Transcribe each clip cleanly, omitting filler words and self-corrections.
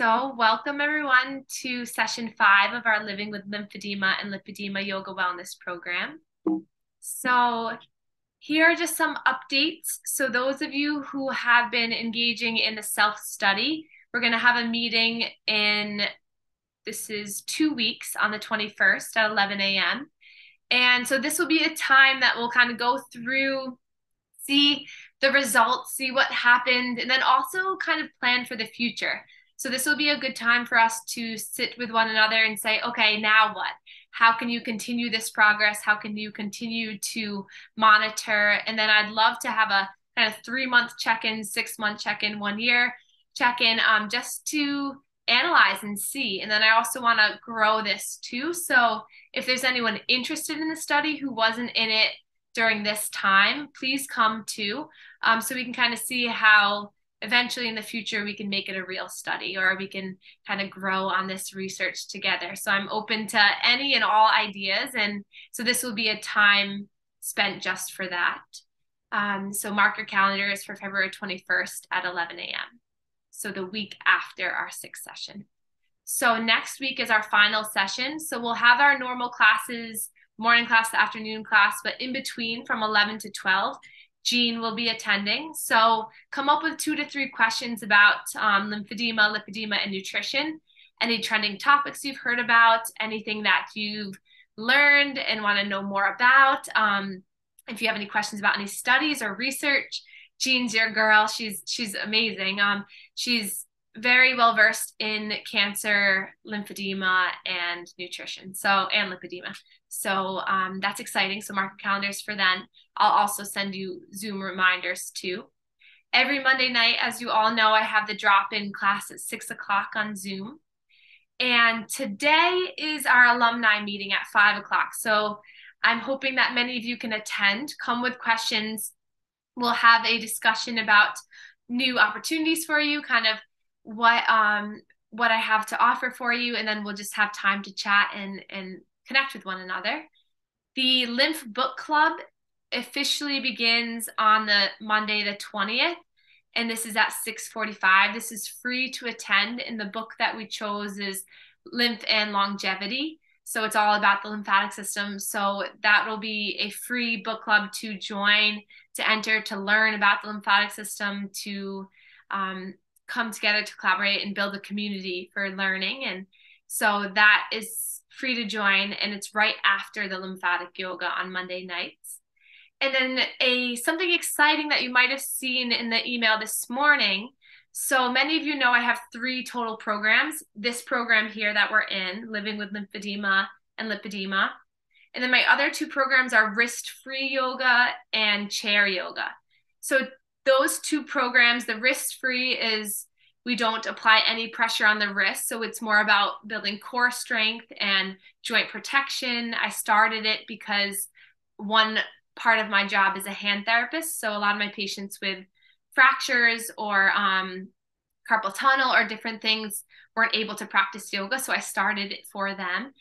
So, welcome everyone to session 5 of our Living with Lymphedema and Lipedema Yoga Wellness program. So, here are just some updates. So, those of you who have been engaging in the self-study, we're going to have a meeting this is 2 weeks on the 21st at 11 a.m. And so, this will be a time that we'll kind of go through, see the results, see what happened, and then also kind of plan for the future. So this will be a good time for us to sit with one another and say, okay, now what? How can you continue this progress? How can you continue to monitor? And then I'd love to have a kind of 3-month check-in, 6-month check-in, 1-year check-in, just to analyze and see. And then I also want to grow this too. So if there's anyone interested in the study who wasn't in it during this time, please come too, so we can kind of see how eventually in the future we can make it a real study, or we can kind of grow on this research together. So I'm open to any and all ideas, and so this will be a time spent just for that. So mark your calendars for February 21st at 11 a.m. So the week after our 6th session. So next week is our final session. So we'll have our normal classes, morning class, afternoon class, but in between from 11 to 12, Jean will be attending. So come up with 2 to 3 questions about lymphedema, lipedema, and nutrition. Any trending topics you've heard about, anything that you've learned and want to know more about. If you have any questions about any studies or research, Jean's your girl. She's amazing. She's very well versed in cancer, lymphedema, and nutrition. And lipedema. So that's exciting. So mark your calendars for then. I'll also send you Zoom reminders too. Every Monday night, as you all know, I have the drop-in class at 6 o'clock on Zoom. And today is our alumni meeting at 5 o'clock. So I'm hoping that many of you can attend. Come with questions. We'll have a discussion about new opportunities for you, kind of what I have to offer for you, and then we'll just have time to chat and connect with one another. The Lymph Book Club officially begins on the Monday the 20th, and this is at 6:45. This is free to attend, and the book that we chose is Lymph and Longevity. So it's all about the lymphatic system. So that will be a free book club to join, to enter, to learn about the lymphatic system, to come together to collaborate and build a community for learning. And so that is free to join, and it's right after the lymphatic yoga on Monday nights. And then something exciting that you might have seen in the email this morning. So many of you know I have 3 total programs. This program here that we're in, Living with Lymphedema and Lipedema. And then my other 2 programs are wrist-free yoga and chair yoga. So those 2 programs, the wrist-free is we don't apply any pressure on the wrist. So it's more about building core strength and joint protection. I started it because one part of my job is a hand therapist. So a lot of my patients with fractures or carpal tunnel or different things weren't able to practice yoga. So I started it for them.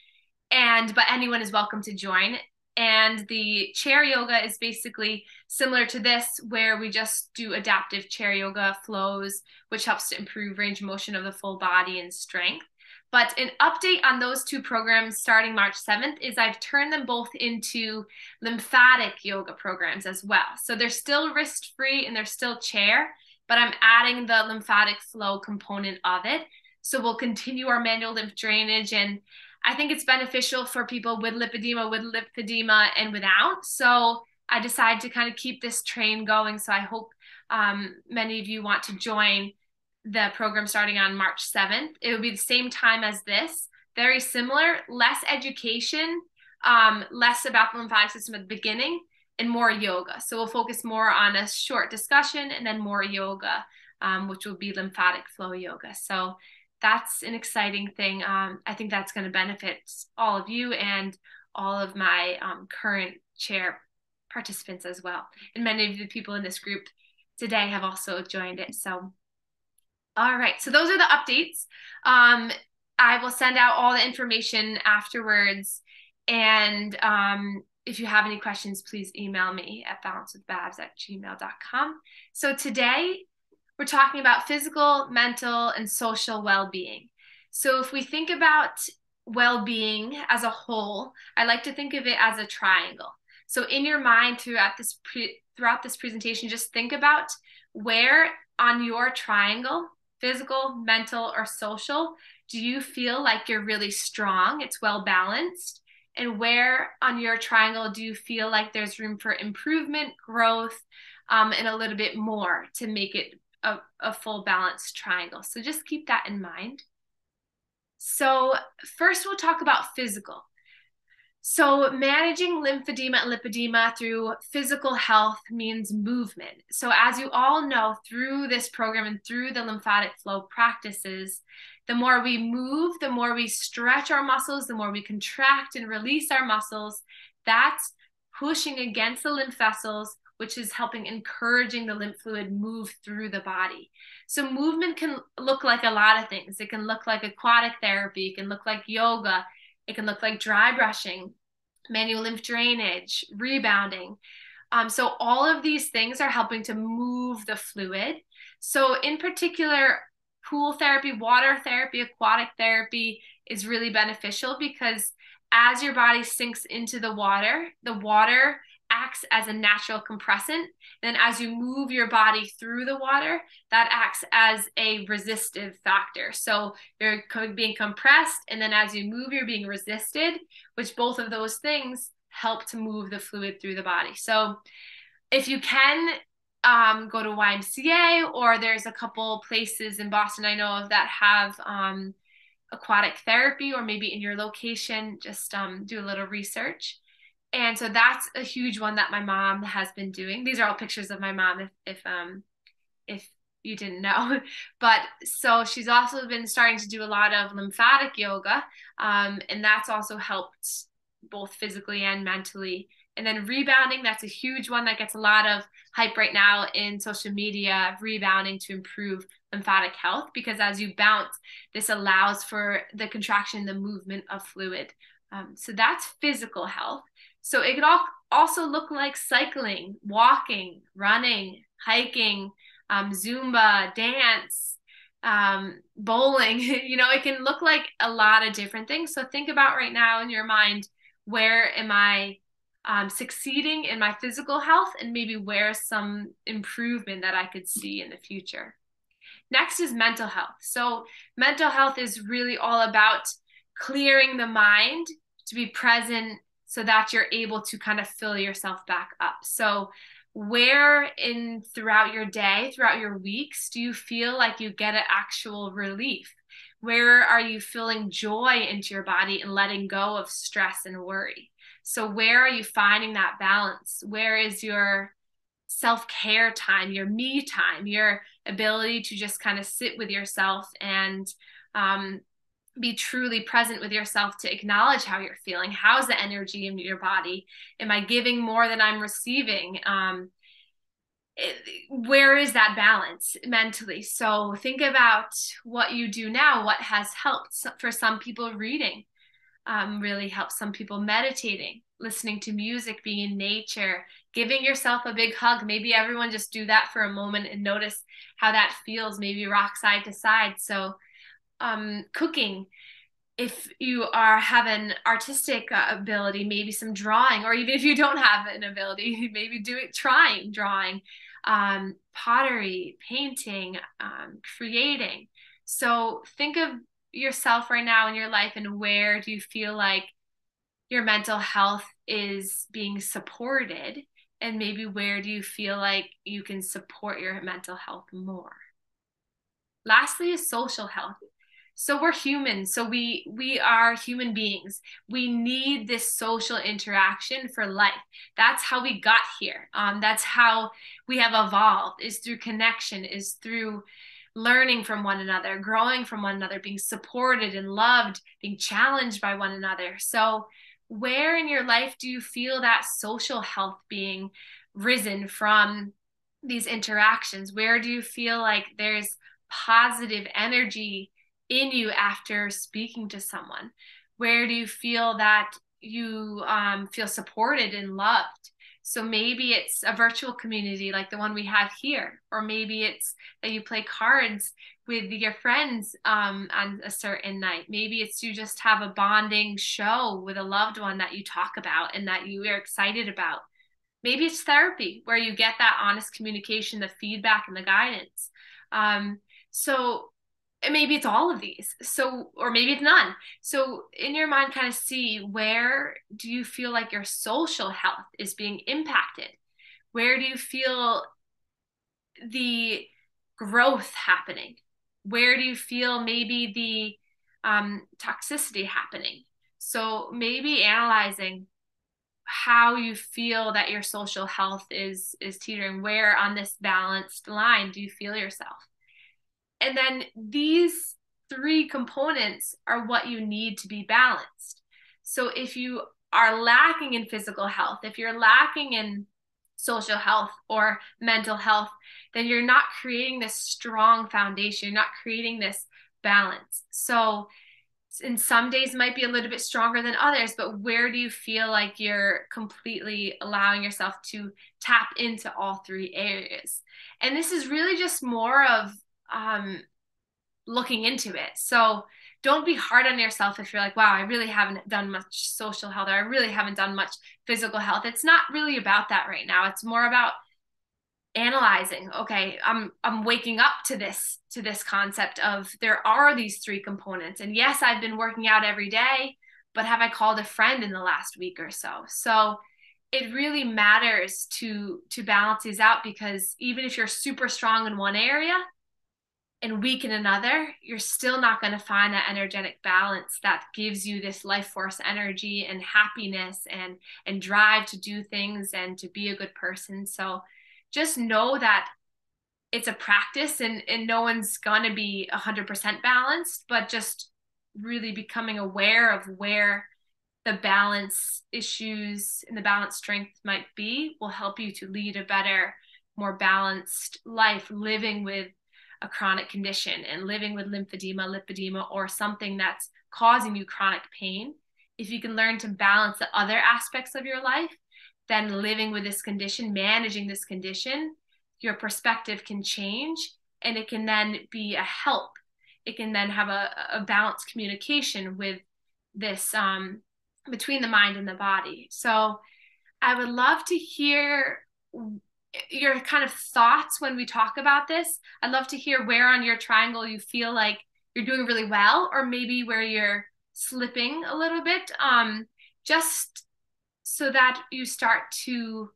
But anyone is welcome to join. And the chair yoga is basically similar to this, where we just do adaptive chair yoga flows, which helps to improve range of motion of the full body and strength. But an update on those 2 programs starting March 7th is I've turned them both into lymphatic yoga programs as well. So they're still wrist-free and they're still chair, but I'm adding the lymphatic flow component of it. So we'll continue our manual lymph drainage, and I think it's beneficial for people with lipedema, with lymphedema, and without. So I decided to kind of keep this train going. So I hope many of you want to join the program starting on March 7th. It will be the same time as this, very similar, less education, less about the lymphatic system at the beginning, and more yoga. So we'll focus more on a short discussion and then more yoga, which will be lymphatic flow yoga. So that's an exciting thing. I think that's going to benefit all of you and all of my current chair participants as well. And many of the people in this group today have also joined it. So, all right. So those are the updates. I will send out all the information afterwards. And if you have any questions, please email me at balancewithbabs@gmail.com. So today we're talking about physical, mental, and social well-being. So if we think about well-being as a whole, I like to think of it as a triangle. So in your mind throughout this presentation, just think about where on your triangle, physical, mental, or social, do you feel like you're really strong? It's well balanced. And where on your triangle do you feel like there's room for improvement, growth, and a little bit more to make it a full balanced triangle? So just keep that in mind. So first we'll talk about physical. So managing lymphedema and lipedema through physical health means movement. So as you all know, through this program and through the lymphatic flow practices, the more we move, the more we stretch our muscles, the more we contract and release our muscles, that's pushing against the lymph vessels, which is helping encouraging the lymph fluid move through the body. So movement can look like a lot of things. It can look like aquatic therapy. It can look like yoga. It can look like dry brushing, manual lymph drainage, rebounding. So all of these things are helping to move the fluid. So in particular, pool therapy, water therapy, aquatic therapy is really beneficial because as your body sinks into the water acts as a natural compressant. And as you move your body through the water, that acts as a resistive factor. So you're being compressed, and then as you move, you're being resisted, which both of those things help to move the fluid through the body. So if you can, go to YMCA, or there's a couple places in Boston I know of that have aquatic therapy, or maybe in your location, just do a little research. And so that's a huge one that my mom has been doing. These are all pictures of my mom, if you didn't know. But so she's also been starting to do a lot of lymphatic yoga, and that's also helped both physically and mentally. And then rebounding, that's a huge one that gets a lot of hype right now in social media, rebounding to improve lymphatic health, because as you bounce, this allows for the contraction, the movement of fluid. So that's physical health. So it could also look like cycling, walking, running, hiking, Zumba, dance, bowling. It can look like a lot of different things. So think about right now in your mind, where am I succeeding in my physical health, and maybe where's some improvement that I could see in the future. Next is mental health. So mental health is really all about clearing the mind to be present so that you're able to kind of fill yourself back up. So where throughout your day, throughout your weeks, do you feel like you get an actual relief? Where are you feeling joy into your body and letting go of stress and worry? So where are you finding that balance? Where is your self-care time, your me time, your ability to just kind of sit with yourself and be truly present with yourself, to acknowledge how you're feeling? How's the energy in your body? Am I giving more than I'm receiving? Where is that balance mentally? So think about what you do now, what has helped. For some people, reading really helps. Some people meditating, listening to music, being in nature, giving yourself a big hug. Maybe everyone just do that for a moment and notice how that feels. Maybe rock side to side. So cooking, if you have an artistic ability, maybe some drawing, or even if you don't have an ability, maybe trying drawing, pottery, painting, creating. So think of yourself right now in your life, and where do you feel like your mental health is being supported, and maybe where do you feel like you can support your mental health more. Lastly is social health. So we're humans. So we are human beings. We need this social interaction for life. That's how we got here. That's how we have evolved, is through connection, is through learning from one another, growing from one another, being supported and loved, being challenged by one another. So where in your life do you feel that social health being risen from these interactions? Where do you feel like there's positive energy in you after speaking to someone? Where do you feel that you feel supported and loved? So maybe it's a virtual community like the one we have here, or maybe it's that you play cards with your friends on a certain night. Maybe it's you just have a bonding show with a loved one that you talk about and that you are excited about. Maybe it's therapy where you get that honest communication, the feedback, and the guidance. So and maybe it's all of these. So, or maybe it's none. So in your mind, kind of see, where do you feel like your social health is being impacted? Where do you feel the growth happening? Where do you feel maybe the toxicity happening? So maybe analyzing how you feel that your social health is teetering. Where on this balanced line do you feel yourself? And then these three components are what you need to be balanced. So if you are lacking in physical health, if you're lacking in social health or mental health, then you're not creating this strong foundation. You're not creating this balance. So in some days might be a little bit stronger than others, but where do you feel like you're completely allowing yourself to tap into all three areas? And this is really just more of looking into it. So don't be hard on yourself if you're like, wow, I really haven't done much social health, or I really haven't done much physical health. It's not really about that right now. It's more about analyzing, okay, I'm waking up to this concept of there are these three components. And yes, I've been working out every day, but have I called a friend in the last week or so? So it really matters to balance these out, because even if you're super strong in one area and weak in another, you're still not going to find that energetic balance that gives you this life force energy and happiness and drive to do things and to be a good person. So just know that it's a practice, and no one's going to be 100% balanced, but just really becoming aware of where the balance issues and the balance strength might be will help you to lead a better, more balanced life, living with a chronic condition and living with lymphedema, lipedema, or something that's causing you chronic pain. If you can learn to balance the other aspects of your life, then living with this condition, managing this condition, your perspective can change, and it can then be a help. It can then have a balanced communication with this between the mind and the body. So I would love to hear your kind of thoughts when we talk about this. I'd love to hear where on your triangle you feel like you're doing really well, or maybe where you're slipping a little bit, just so that you start to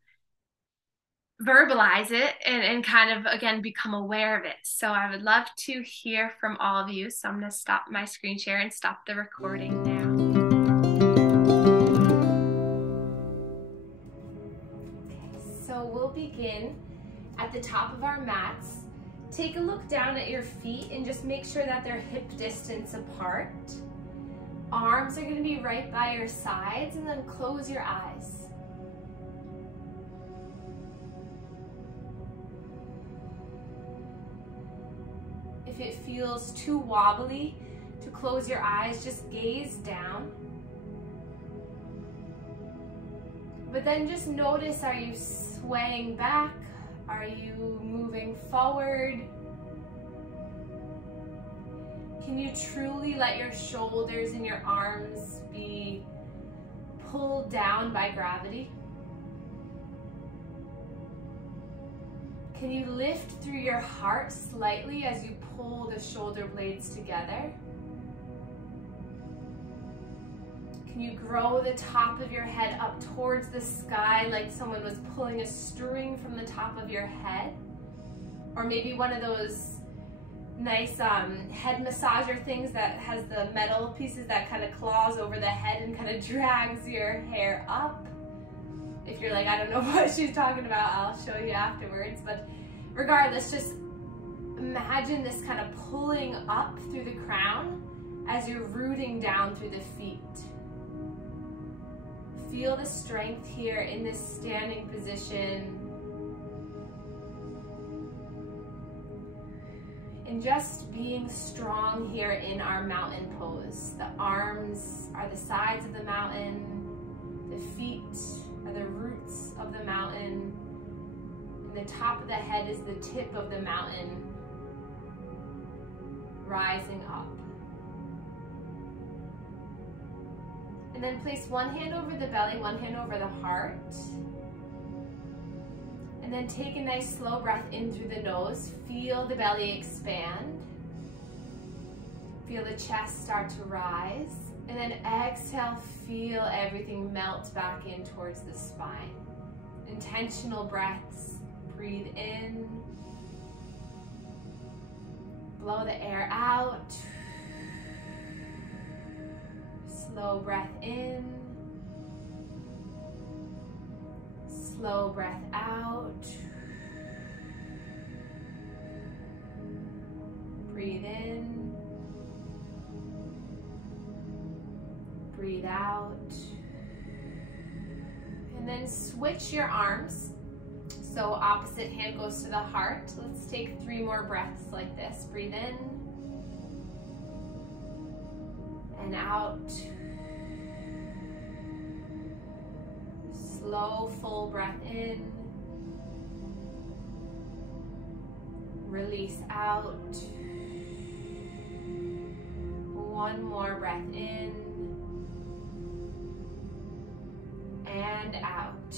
verbalize it and kind of, again, become aware of it. So I would love to hear from all of you. So I'm going to stop my screen share and stop the recording now. So we'll begin at the top of our mats. Take a look down at your feet and just make sure that they're hip distance apart. Arms are going to be right by your sides, and then close your eyes. If it feels too wobbly to close your eyes, just gaze down. But then just notice, are you swaying back? Are you moving forward? Can you truly let your shoulders and your arms be pulled down by gravity? Can you lift through your heart slightly as you pull the shoulder blades together? Can you grow the top of your head up towards the sky like someone was pulling a string from the top of your head? Or maybe one of those nice head massager things that has the metal pieces that kind of claws over the head and kind of drags your hair up. If you're like, I don't know what she's talking about, I'll show you afterwards. But regardless, just imagine this kind of pulling up through the crown as you're rooting down through the feet. Feel the strength here in this standing position. And just being strong here in our mountain pose. The arms are the sides of the mountain, the feet are the roots of the mountain, and the top of the head is the tip of the mountain, rising up. And then place one hand over the belly, one hand over the heart. And then take a nice slow breath in through the nose. Feel the belly expand. Feel the chest start to rise. And then exhale, feel everything melt back in towards the spine. Intentional breaths. Breathe in. Blow the air out. Slow breath in. Slow breath out. Breathe in. Breathe out. And then switch your arms. So opposite hand goes to the heart. Let's take 3 more breaths like this. Breathe in. And out. Slow, full breath in. Release out. One more breath in. And out.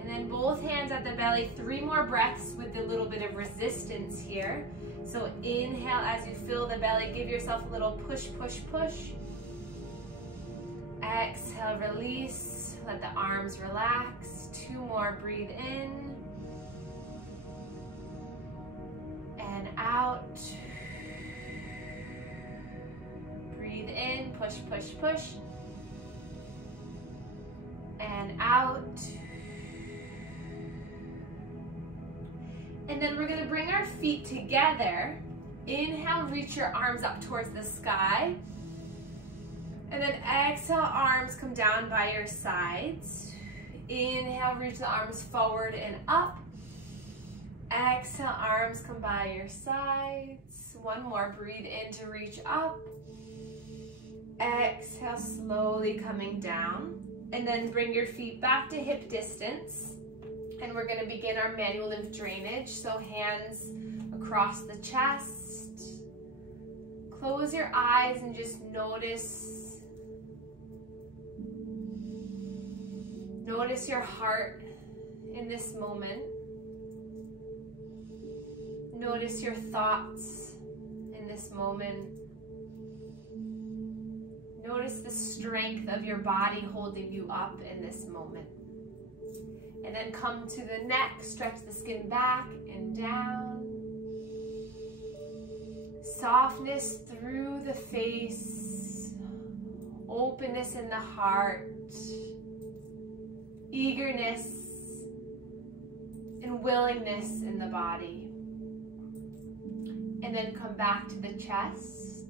And then both hands at the belly, 3 more breaths with a little bit of resistance here. So inhale as you fill the belly, give yourself a little push, push, push. Exhale, release, let the arms relax. 2 more, breathe in. And out. Breathe in, push, push, push. And out. And then we're gonna bring our feet together. Inhale, reach your arms up towards the sky. And then exhale, arms come down by your sides. Inhale, reach the arms forward and up. Exhale, arms come by your sides. One more, breathe in to reach up. Exhale, slowly coming down. And then bring your feet back to hip distance. And we're gonna begin our manual lymph drainage. So hands across the chest. Close your eyes and just notice your heart in this moment. Notice your thoughts in this moment. Notice the strength of your body holding you up in this moment. And then come to the neck, stretch the skin back and down. Softness through the face, openness in the heart, eagerness and willingness in the body. And then come back to the chest.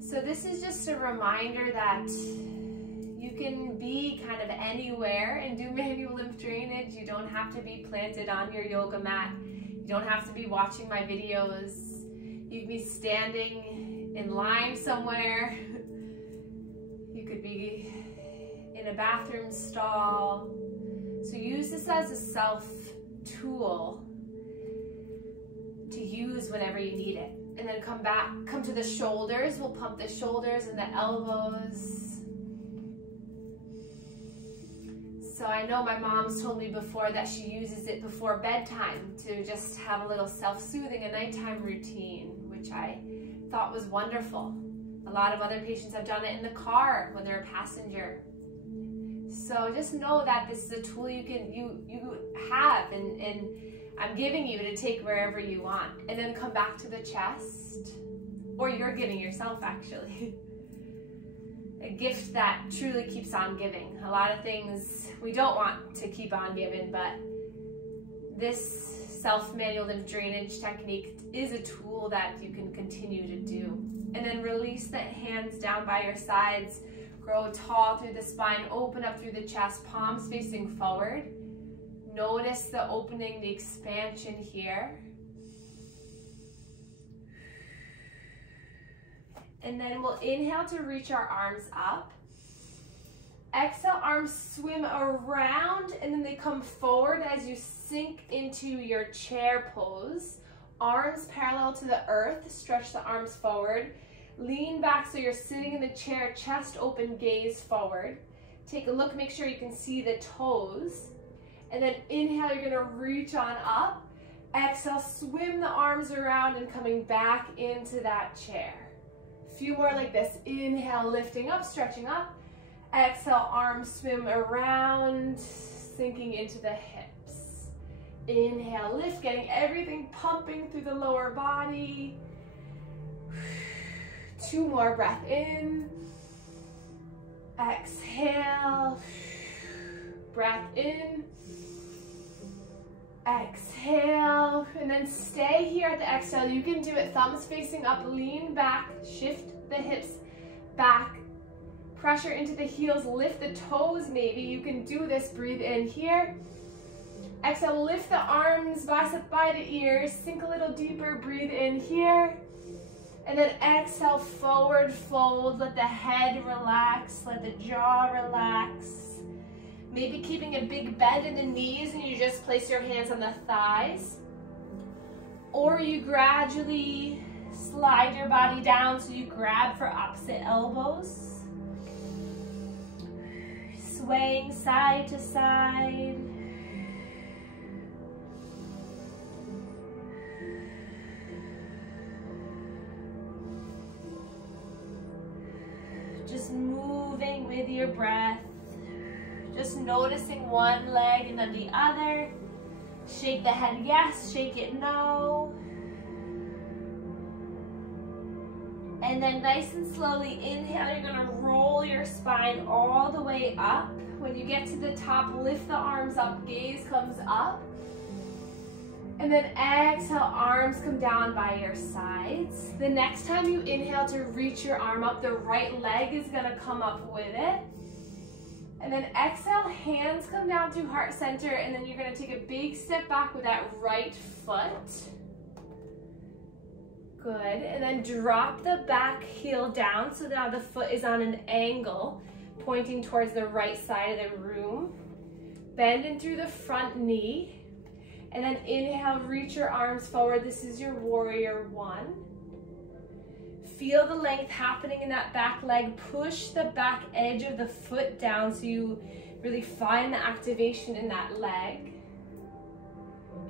So this is just a reminder that you can be kind of anywhere and do manual lymph drainage. You don't have to be planted on your yoga mat. You don't have to be watching my videos. You can be standing in line somewhere. You could be in a bathroom stall. So use this as a self-tool to use whenever you need it. And then come back, come to the shoulders. We'll pump the shoulders and the elbows. So I know my mom's told me before that she uses it before bedtime to just have a little self-soothing, a nighttime routine, which I thought was wonderful. A lot of other patients have done it in the car when they're a passenger. So just know that this is a tool you have and I'm giving you to take wherever you want. And then come back to the chest, or you're giving yourself actually. A gift that truly keeps on giving. A lot of things we don't want to keep on giving, but this self-manual lymph drainage technique is a tool that you can continue to do. And then release the hands down by your sides. Grow tall through the spine, open up through the chest, palms facing forward. Notice the opening, the expansion here. And then we'll inhale to reach our arms up. Exhale, arms swim around and then they come forward as you sink into your chair pose. Arms parallel to the earth, stretch the arms forward. Lean back so you're sitting in the chair, chest open, gaze forward. Take a look, make sure you can see the toes. And then inhale, you're gonna reach on up. Exhale, swim the arms around and coming back into that chair. A few more like this. Inhale, lifting up, stretching up. Exhale, arms swim around, sinking into the hips. Inhale, lift, getting everything pumping through the lower body. 2 more, breath in. Exhale, breath in. Exhale, and then stay here at the exhale. You can do it thumbs facing up, lean back, shift the hips back. Pressure into the heels, lift the toes maybe. You can do this, breathe in here. Exhale, lift the arms, bicep by the ears, sink a little deeper, breathe in here. And then exhale, forward fold, let the head relax, let the jaw relax. Maybe keeping a big bend in the knees and you just place your hands on the thighs. Or you gradually slide your body down so you grab for opposite elbows. Swaying side to side. Just moving with your breath. Just noticing one leg and then the other. Shake the head yes, shake it no. And then nice and slowly inhale, you're gonna roll your spine all the way up. When you get to the top, lift the arms up, gaze comes up. And then exhale, arms come down by your sides. The next time you inhale to reach your arm up, the right leg is gonna come up with it. And then exhale, hands come down to heart center, and then you're gonna take a big step back with that right foot. Good, and then drop the back heel down so now the foot is on an angle, pointing towards the right side of the room. Bend in through the front knee, and then inhale, reach your arms forward. This is your warrior one. Feel the length happening in that back leg. Push the back edge of the foot down so you really find the activation in that leg.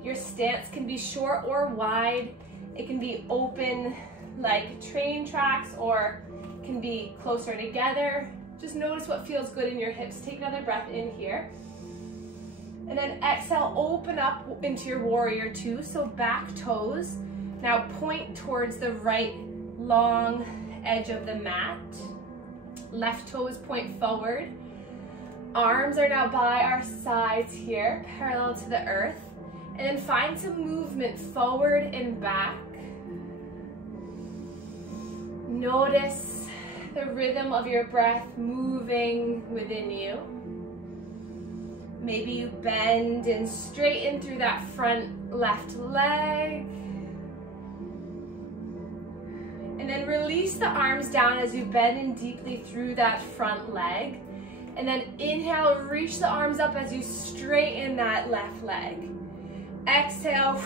Your stance can be short or wide. It can be open like train tracks or can be closer together. Just notice what feels good in your hips. Take another breath in here. And then exhale, open up into your warrior two. So back toes. Now point towards the right long edge of the mat. Left toes point forward. Arms are now by our sides here, parallel to the earth. And then find some movement forward and back. Notice the rhythm of your breath moving within you. Maybe you bend and straighten through that front left leg. And then release the arms down as you bend in deeply through that front leg. And then inhale, reach the arms up as you straighten that left leg. Exhale,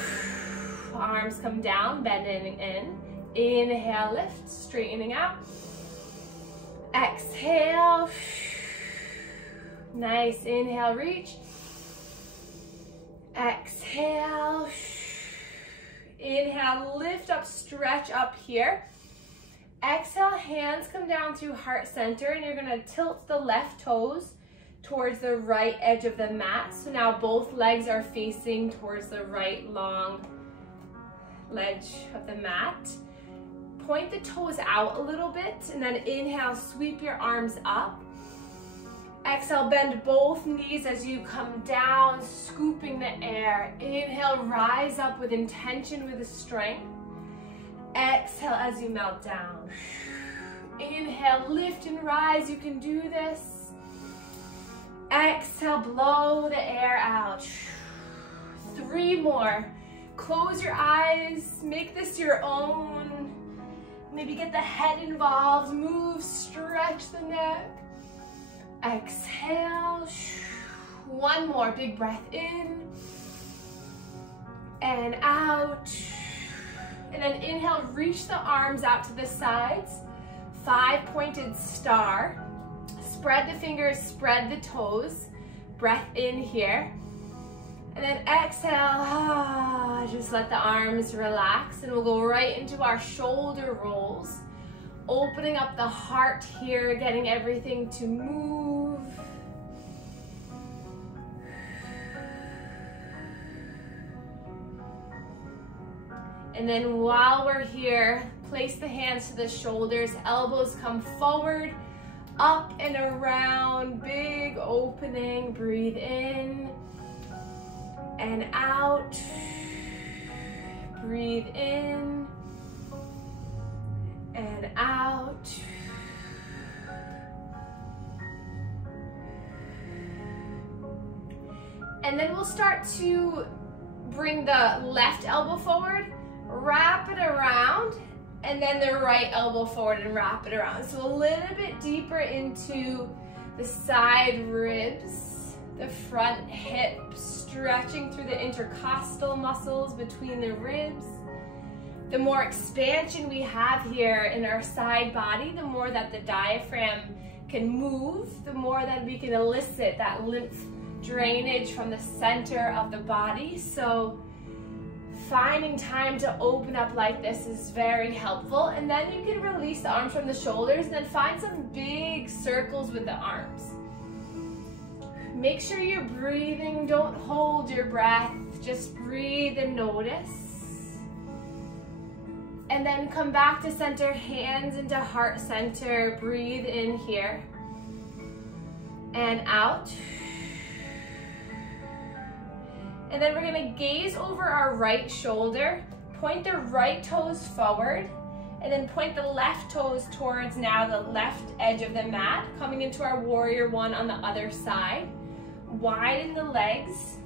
arms come down, bending in. Inhale, lift, straightening out. Exhale. Nice, inhale, reach. Exhale. Inhale, lift up, stretch up here. Exhale, hands come down to heart center, and you're gonna tilt the left toes towards the right edge of the mat. So now both legs are facing towards the right long ledge of the mat. Point the toes out a little bit, and then inhale, sweep your arms up. Exhale, bend both knees as you come down, scooping the air. Inhale, rise up with intention, with the strength. Exhale as you melt down. Inhale, lift and rise. You can do this. Exhale, blow the air out. 3 more. Close your eyes. Make this your own. Maybe get the head involved. Move, stretch the neck. Exhale. One more big breath in and out. And then inhale, reach the arms out to the sides. 5-pointed star. Spread the fingers, spread the toes. Breath in here. And then exhale, just let the arms relax, and we'll go right into our shoulder rolls. Opening up the heart here, getting everything to move. And then while we're here, place the hands to the shoulders, elbows come forward, up and around, big opening. Breathe in and out. Breathe in and out. And then we'll start to bring the left elbow forward, wrap it around, and then the right elbow forward and wrap it around. So a little bit deeper into the side ribs, the front hip, stretching through the intercostal muscles between the ribs. The more expansion we have here in our side body, the more that the diaphragm can move, the more that we can elicit that lymph drainage from the center of the body. So finding time to open up like this is very helpful. And then you can release the arms from the shoulders and then find some big circles with the arms. Make sure you're breathing, don't hold your breath, just breathe and notice. And then come back to center, hands into heart center, breathe in here and out. And then we're gonna gaze over our right shoulder, point the right toes forward, and then point the left toes towards now the left edge of the mat, coming into our warrior one on the other side. Widen the legs,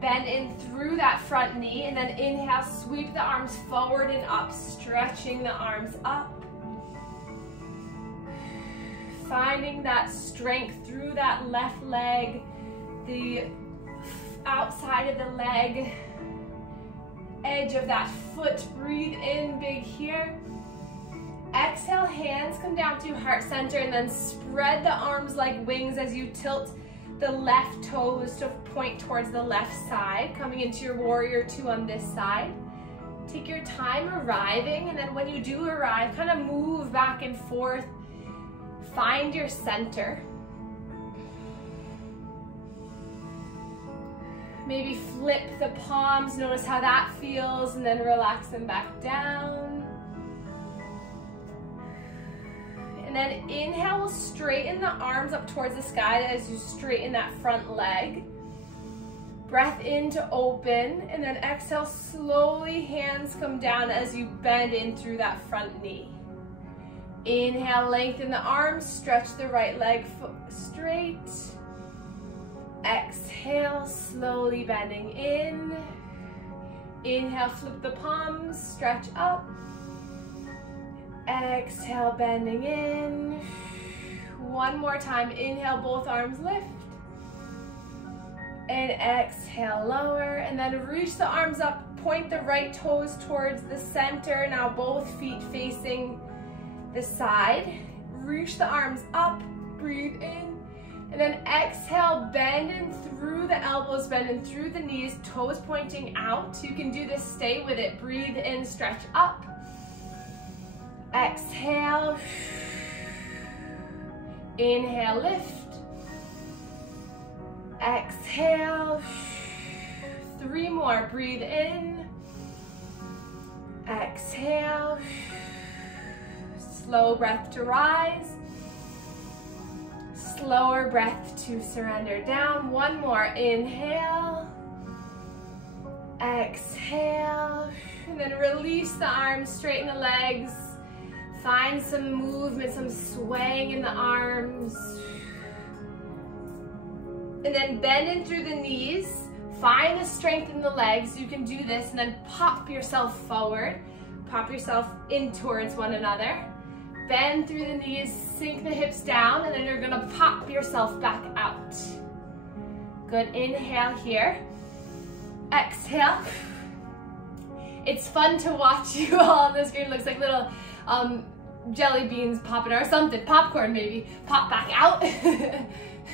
bend in through that front knee, and then inhale, sweep the arms forward and up, stretching the arms up. Finding that strength through that left leg, the outside of the leg, edge of that foot. Breathe in big here. Exhale, hands come down to heart center, and then spread the arms like wings as you tilt the left toes to point towards the left side, coming into your warrior two on this side. Take your time arriving, and then when you do arrive, kind of move back and forth. Find your center. Maybe flip the palms, notice how that feels, and then relax them back down. And then inhale, we'll straighten the arms up towards the sky as you straighten that front leg. Breath in to open, and then exhale, slowly hands come down as you bend in through that front knee. Inhale, lengthen the arms, stretch the right leg straight. Exhale, slowly bending in. Inhale, flip the palms, stretch up. Exhale, bending in. One more time, inhale, both arms lift. And exhale, lower. And then reach the arms up, point the right toes towards the center. Now both feet facing the side. Reach the arms up, breathe in. And then exhale, bend in through the elbows, bend in through the knees, toes pointing out. You can do this, stay with it. Breathe in, stretch up. Exhale. Inhale, lift. Exhale. 3 more, breathe in. Exhale. Slow breath to rise. Slower breath to surrender down. 1 more, inhale. Exhale. And then release the arms, straighten the legs. Find some movement, some swaying in the arms. And then bend in through the knees. Find the strength in the legs. You can do this, and then pop yourself forward. Pop yourself in towards one another. Bend through the knees, sink the hips down, and then you're gonna pop yourself back out. Good, inhale here. Exhale. It's fun to watch you all on the screen. Looks like little jelly beans popping or something, popcorn maybe. Pop back out.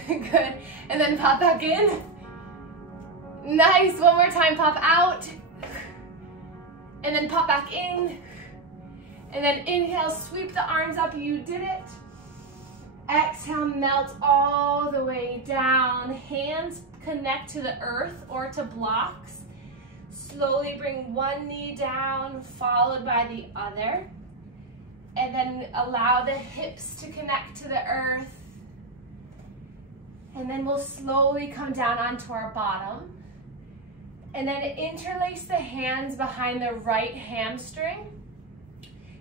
Good, and then pop back in. Nice, one more time, pop out. And then pop back in. And then inhale, sweep the arms up, you did it. Exhale, melt all the way down. Hands connect to the earth or to blocks. Slowly bring one knee down, followed by the other. And then allow the hips to connect to the earth. And then we'll slowly come down onto our bottom. And then interlace the hands behind the right hamstring.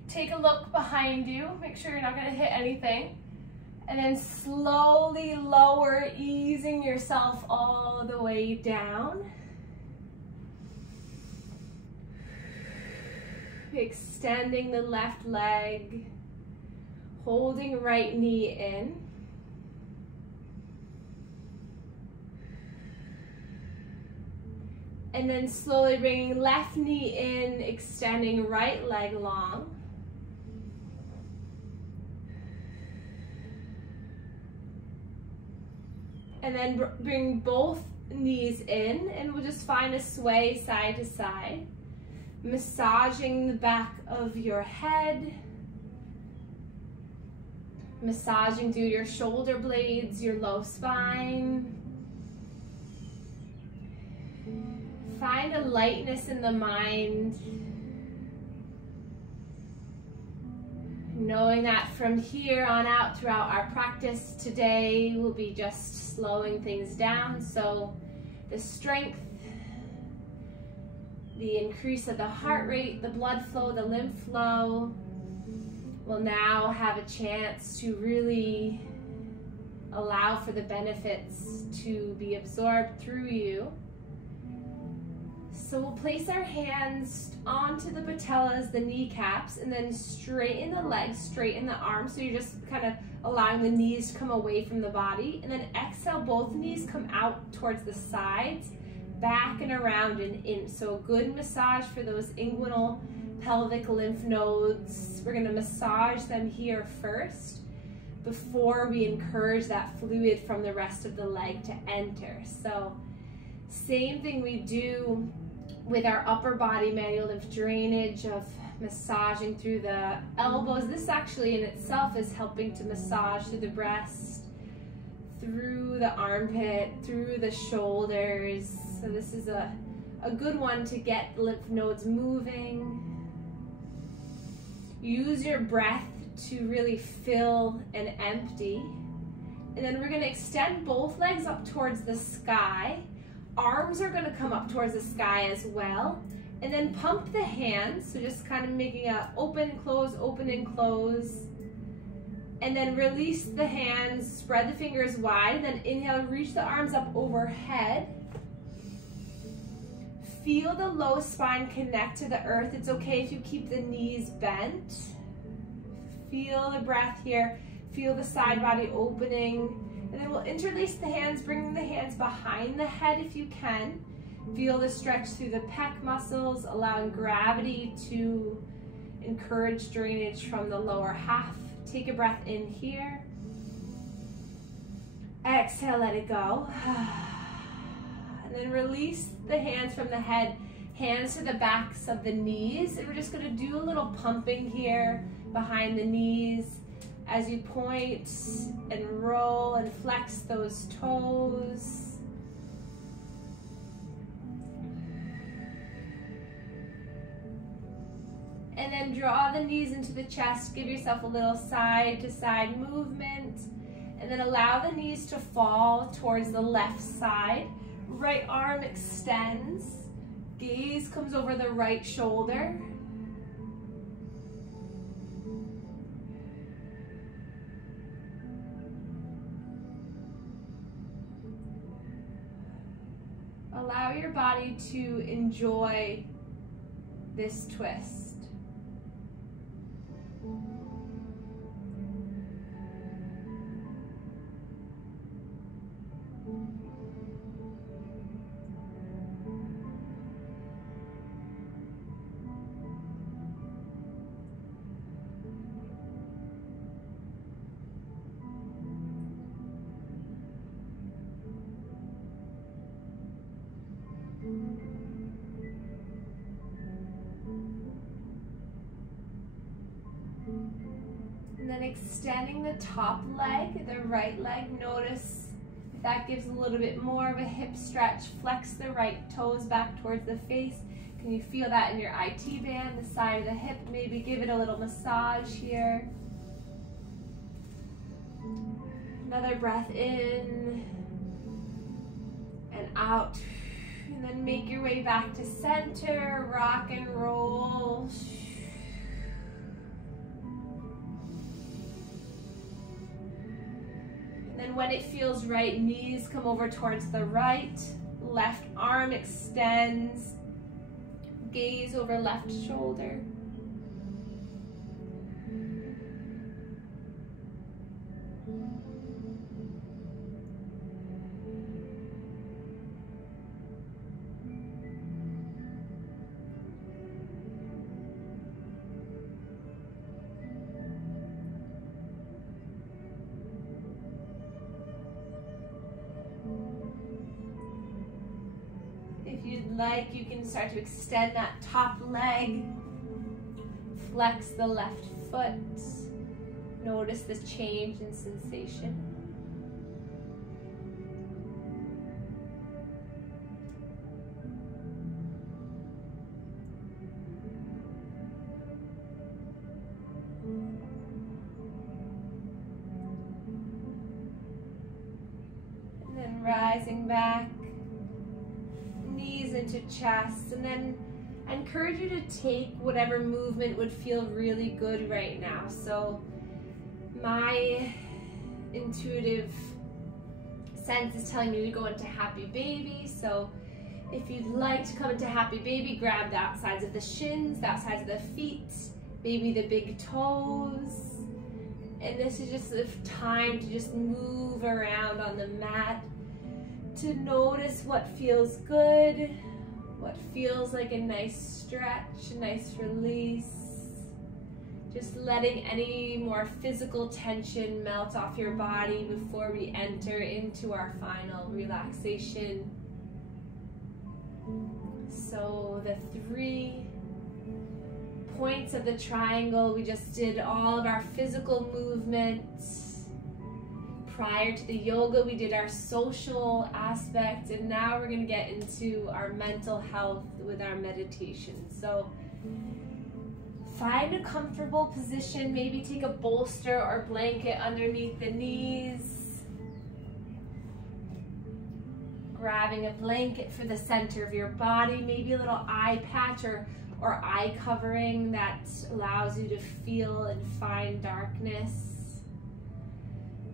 Take a look behind you. Make sure you're not going to hit anything. And then slowly lower, easing yourself all the way down. Extending the left leg. Holding right knee in. And then slowly bringing left knee in, extending right leg long. And then bring both knees in, and we'll just find a sway side to side. Massaging the back of your head. Massaging through your shoulder blades, your low spine. Find a lightness in the mind. Knowing that from here on out throughout our practice today, we'll be just slowing things down. So the strength, the increase of the heart rate, the blood flow, the lymph flow will now have a chance to really allow for the benefits to be absorbed through you. So we'll place our hands onto the patellas, the kneecaps, and then straighten the legs, straighten the arms. So you're just kind of allowing the knees to come away from the body. And then exhale, both knees come out towards the sides, back and around and in. So a good massage for those inguinal pelvic lymph nodes. We're gonna massage them here first before we encourage that fluid from the rest of the leg to enter. So same thing we do with our upper body manual lymph drainage of massaging through the elbows. This actually in itself is helping to massage through the breast, through the armpit, through the shoulders. So this is a good one to get the lymph nodes moving. Use your breath to really fill and empty. And then we're going to extend both legs up towards the sky. Arms are going to come up towards the sky as well. And then pump the hands, so just kind of making a open, and close. And then release the hands, spread the fingers wide, and then inhale, reach the arms up overhead. Feel the low spine connect to the earth. It's okay if you keep the knees bent. Feel the breath here. Feel the side body opening. And then we'll interlace the hands, bringing the hands behind the head if you can. Feel the stretch through the pec muscles, allowing gravity to encourage drainage from the lower half. Take a breath in here. Exhale, let it go. And then release the hands from the head, hands to the backs of the knees. And we're just gonna do a little pumping here behind the knees as you point and roll and flex those toes. And then draw the knees into the chest. Give yourself a little side to side movement. And then allow the knees to fall towards the left side. Right arm extends. Gaze comes over the right shoulder. Allow your body to enjoy this twist. And then extending the top leg, the right leg. Notice if that gives a little bit more of a hip stretch. Flex the right toes back towards the face. Can you feel that in your IT band, the side of the hip? Maybe give it a little massage here. Another breath in and out. And then make your way back to center, rock and roll. And then when it feels right, knees come over towards the right, left arm extends, gaze over left shoulder. If you'd like, you can start to extend that top leg. Flex the left foot. Notice the change in sensation. And then rising back. Knees into chest, and then I encourage you to take whatever movement would feel really good right now. So my intuitive sense is telling me to go into happy baby. So if you'd like to come into happy baby, grab the outsides of the shins, the outsides of the feet, maybe the big toes. And this is just a time to just move around on the mat, to notice what feels good, what feels like a nice stretch, a nice release. Just letting any more physical tension melt off your body before we enter into our final relaxation. So the 3 points of the triangle, we just did all of our physical movements. Prior to the yoga, we did our social aspect, and now we're going to get into our mental health with our meditation. So find a comfortable position, maybe take a bolster or blanket underneath the knees. Grabbing a blanket for the center of your body, maybe a little eye patch or eye covering that allows you to feel and find darkness,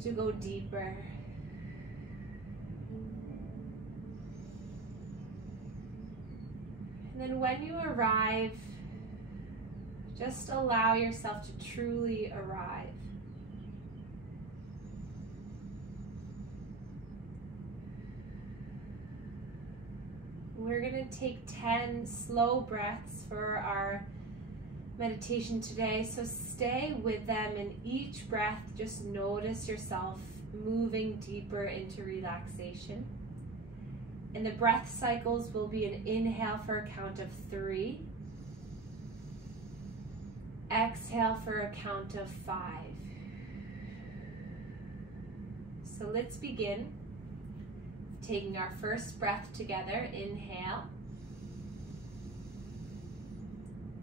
to go deeper. And then when you arrive, just allow yourself to truly arrive. We're going to take 10 slow breaths for our meditation today, so stay with them, and each breath just notice yourself moving deeper into relaxation. And the breath cycles will be an inhale for a count of 3, exhale for a count of 5. So let's begin. Taking our first breath together, inhale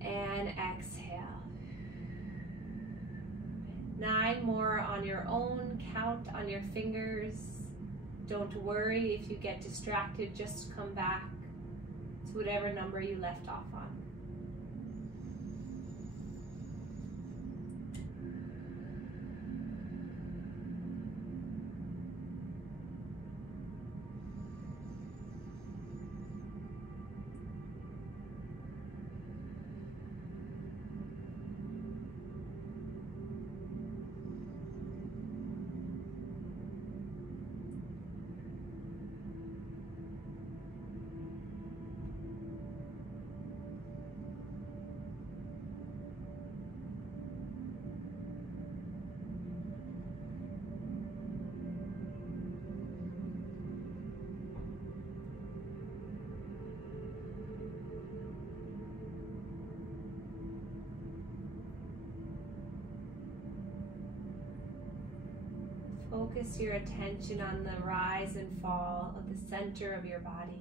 and exhale. 9 more on your own, count on your fingers. Don't worry if you get distracted, just come back to whatever number you left off on. Focus your attention on the rise and fall of the center of your body.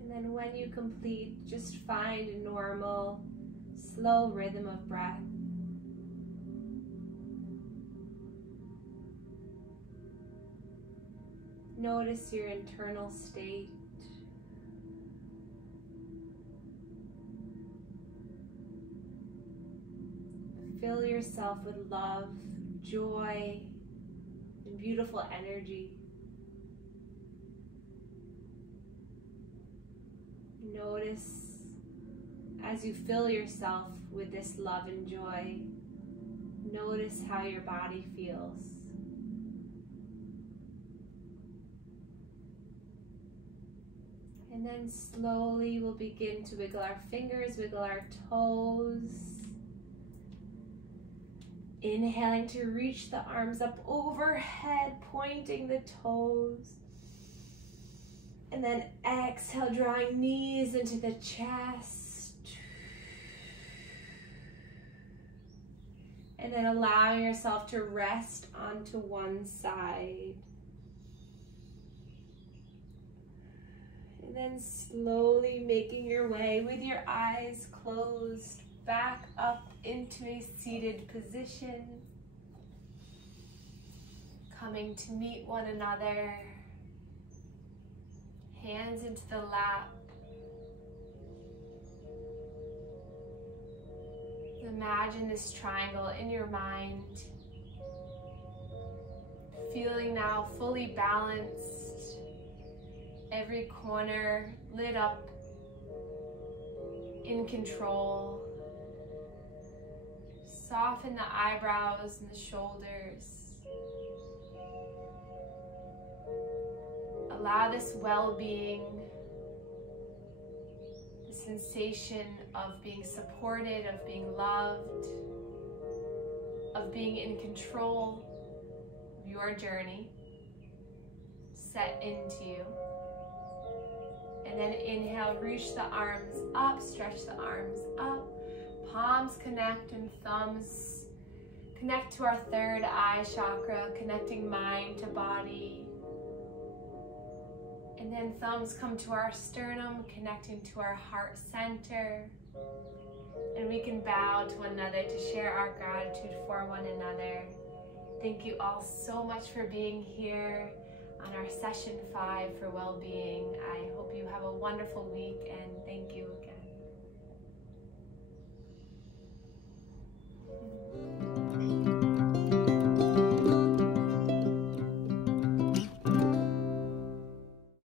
And then when you complete, just find a normal, slow rhythm of breath. Notice your internal state. Fill yourself with love, joy, and beautiful energy. Notice as you fill yourself with this love and joy, notice how your body feels. And then slowly we'll begin to wiggle our fingers, wiggle our toes. Inhaling to reach the arms up overhead, pointing the toes. And then exhale, drawing knees into the chest. And then allowing yourself to rest onto one side. And then slowly making your way with your eyes closed back up into a seated position. Coming to meet one another. Hands into the lap. Imagine this triangle in your mind. Feeling now fully balanced. Every corner lit up. In control. Soften the eyebrows and the shoulders. Allow this well-being, the sensation of being supported, of being loved, of being in control of your journey, set into you. And then inhale, reach the arms up, stretch the arms up, palms connect and thumbs connect to our third eye chakra, connecting mind to body. And then thumbs come to our sternum, connecting to our heart center. And we can bow to one another to share our gratitude for one another. Thank you all so much for being here on our session 5 for well-being. I hope you have a wonderful week, and thank you again.